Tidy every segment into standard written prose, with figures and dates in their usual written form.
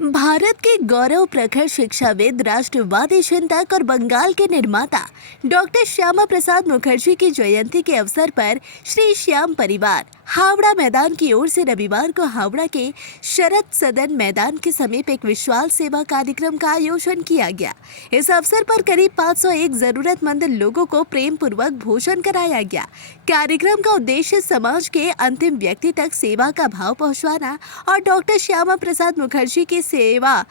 भारत के गौरव प्रखर शिक्षाविद, राष्ट्रवादी चिंतक और बंगाल के निर्माता डॉक्टर श्यामा प्रसाद मुखर्जी की जयंती के अवसर पर श्री श्याम परिवार हावड़ा मैदान की ओर से रविवार को हावड़ा के शरद सदन मैदान के समीप एक विशाल सेवा कार्यक्रम का आयोजन किया गया। इस अवसर पर करीब 501 जरूरतमंद लोगों को प्रेम पूर्वक भोजन कराया गया। कार्यक्रम का उद्देश्य समाज के अंतिम व्यक्ति तक सेवा का भाव पहुंचाना और डॉक्टर श्यामा प्रसाद मुखर्जी की सेवा,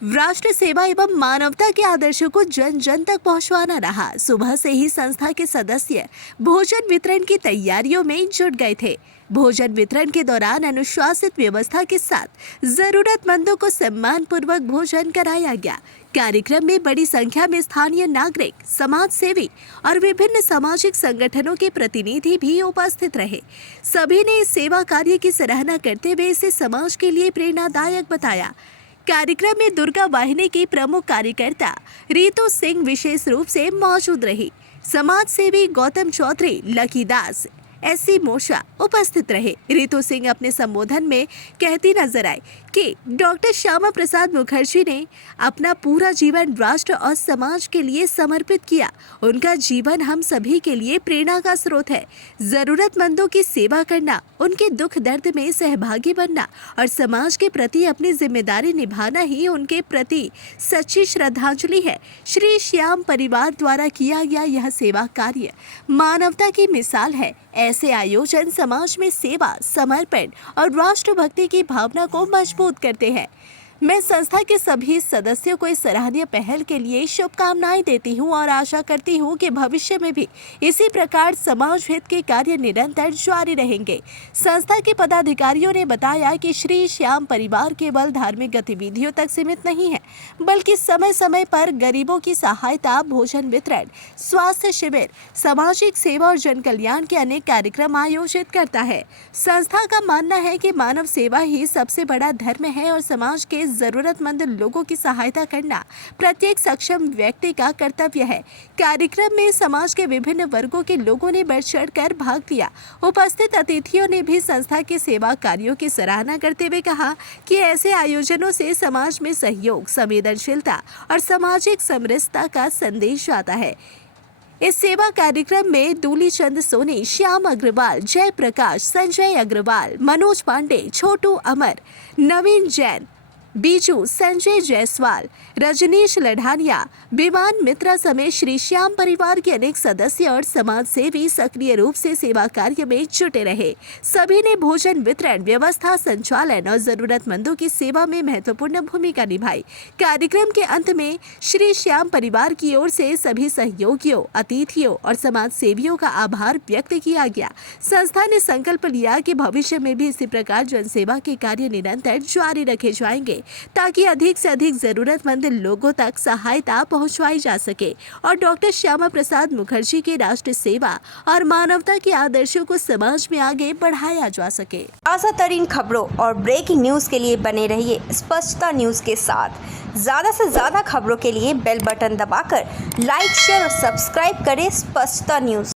राष्ट्र सेवा एवं मानवता के आदर्शों को जन जन तक पहुंचवाना रहा। सुबह से ही संस्था के सदस्य भोजन वितरण की तैयारियों में जुट गए थे। भोजन वितरण के दौरान अनुशासित व्यवस्था के साथ जरूरतमंदों को सम्मान पूर्वक भोजन कराया गया। कार्यक्रम में बड़ी संख्या में स्थानीय नागरिक, समाज सेवी और विभिन्न सामाजिक संगठनों के प्रतिनिधि भी उपस्थित रहे। सभी ने इस सेवा कार्य की सराहना करते हुए इसे समाज के लिए प्रेरणादायक बताया। कार्यक्रम में दुर्गा वाहिनी की प्रमुख कार्यकर्ता रीतू सिंह विशेष रूप से मौजूद रही। समाज सेवी गौतम चौधरी, लकी दास, एससी मोर्चा उपस्थित रहे। रीतू सिंह अपने संबोधन में कहती नजर आई कि डॉक्टर श्यामा प्रसाद मुखर्जी ने अपना पूरा जीवन राष्ट्र और समाज के लिए समर्पित किया। उनका जीवन हम सभी के लिए प्रेरणा का स्रोत है। जरूरतमंदों की सेवा करना, उनके दुख दर्द में सहभागी बनना और समाज के प्रति अपनी जिम्मेदारी निभाना ही उनके प्रति सच्ची श्रद्धांजलि है। श्री श्याम परिवार द्वारा किया गया यह सेवा कार्य मानवता की मिसाल है। ऐसे आयोजन समाज में सेवा, समर्पण और राष्ट्रभक्ति की भावना को मजबूत करते हैं। मैं संस्था के सभी सदस्यों को इस सराहनीय पहल के लिए शुभकामनाएं देती हूं और आशा करती हूं कि भविष्य में भी इसी प्रकार समाज हित के कार्य निरंतर जारी रहेंगे। संस्था के पदाधिकारियों ने बताया कि श्री श्याम परिवार केवल धार्मिक गतिविधियों तक सीमित नहीं है, बल्कि समय समय पर गरीबों की सहायता, भोजन वितरण, स्वास्थ्य शिविर, सामाजिक सेवा और जन कल्याण के अनेक कार्यक्रम आयोजित करता है। संस्था का मानना है कि मानव सेवा ही सबसे बड़ा धर्म है और समाज के जरूरतमंद लोगों की सहायता करना प्रत्येक सक्षम व्यक्ति का कर्तव्य है। कार्यक्रम में समाज के विभिन्न वर्गों के लोगों ने बढ़ चढ़कर भाग लिया। उपस्थित अतिथियों ने भी संस्था के सेवा कार्यों की सराहना करते हुए कहा कि ऐसे आयोजनों से समाज में सहयोग, संवेदनशीलता और सामाजिक समरसता का संदेश आता है। इस सेवा कार्यक्रम में दूली चंद सोनी, श्याम अग्रवाल, जय प्रकाश, संजय अग्रवाल, मनोज पांडे, छोटू अमर, नवीन जैन, बीजू, संजय जायसवाल, रजनीश लढ़ानिया, विमान मित्रा समेत श्री श्याम परिवार के अनेक सदस्य और समाज सेवी सक्रिय रूप से सेवा कार्य में जुटे रहे। सभी ने भोजन वितरण, व्यवस्था संचालन और जरूरतमंदों की सेवा में महत्वपूर्ण भूमिका निभाई। कार्यक्रम के अंत में श्री श्याम परिवार की ओर से सभी सहयोगियों, अतिथियों और समाज सेवियों का आभार व्यक्त किया गया। संस्था ने संकल्प लिया कि भविष्य में भी इसी प्रकार जनसेवा के कार्य निरंतर जारी रखे जाएंगे ताकि अधिक से अधिक जरूरतमंद लोगों तक सहायता पहुंचाई जा सके और डॉक्टर श्यामा प्रसाद मुखर्जी के राष्ट्र सेवा और मानवता के आदर्शों को समाज में आगे बढ़ाया जा सके। ताज़ा तरीन खबरों और ब्रेकिंग न्यूज के लिए बने रहिए स्पष्टता न्यूज के साथ। ज्यादा से ज्यादा खबरों के लिए बेल बटन दबाकर लाइक, शेयर और सब्सक्राइब करें स्पष्टता न्यूज।